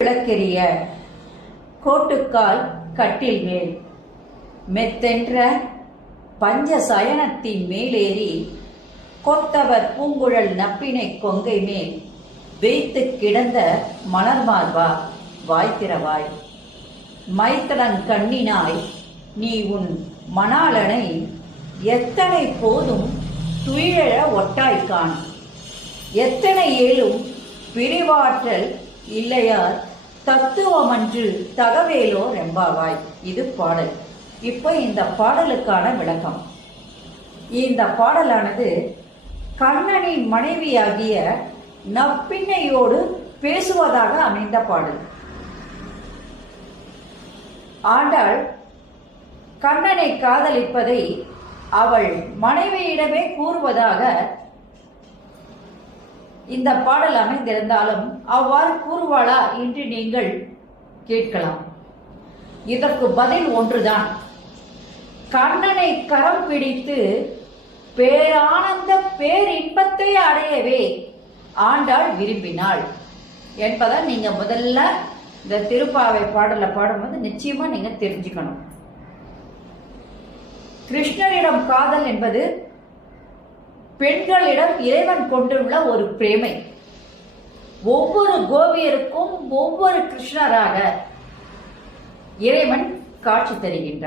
விளக்கெரிய கோட்டுக்கால் கட்டில் மேல் மெத்தென்ற பஞ்ச சயனத்தின் மேலேறி கொத்தவர் பூங்குழல் நப்பினை கொங்கை மேல் வைத்து கிடந்த மலர்மார்பா வாய்த்திரவாய் மைத்தளன் கண்ணினாய் நீ உன் மணாளனை எத்தனை போதும் துயிழ ஒட்டாய்கான் எத்தனை ஏழும் பிரிவாற்றல் இல்லையார் தத்துவமன்று தகவேலோ ரெம்பாவாய். இது பாடல். இப்போ இந்த பாடலுக்கான விளக்கம். இந்த பாடலானது கண்ணனின் மனைவியாகிய நப்பின்னையோடு பேசுவதாக அமைந்த பாடல். ஆண்டாள் கண்ணனை காதலிப்பதை அவள் மனைவியிடமே கூறுவதாக இந்த பாடல் அமைந்திருந்தாலும் அவ்வாறு கூறுவாளா என்று நீங்கள் கேட்கலாம். இதற்கு பதில் ஒன்றுதான். கண்ணனை கரம் பிடித்து பேரானந்த பேரின்பத்தை அடையவே ஆண்டாள் விரும்பினாள் என்பதை நீங்க முதல்ல இந்த திருப்பாவை பாடல பாடும்போது நிச்சயமா நீங்க தெரிஞ்சுக்கணும். கிருஷ்ணரிடம் காதல் என்பது பெண்களிடம் இறைவன் கொண்டுள்ள ஒரு பிரேமை. ஒவ்வொரு கோபியருக்கும் ஒவ்வொரு கிருஷ்ணராக இறைவன் காட்சி தருகின்றான்.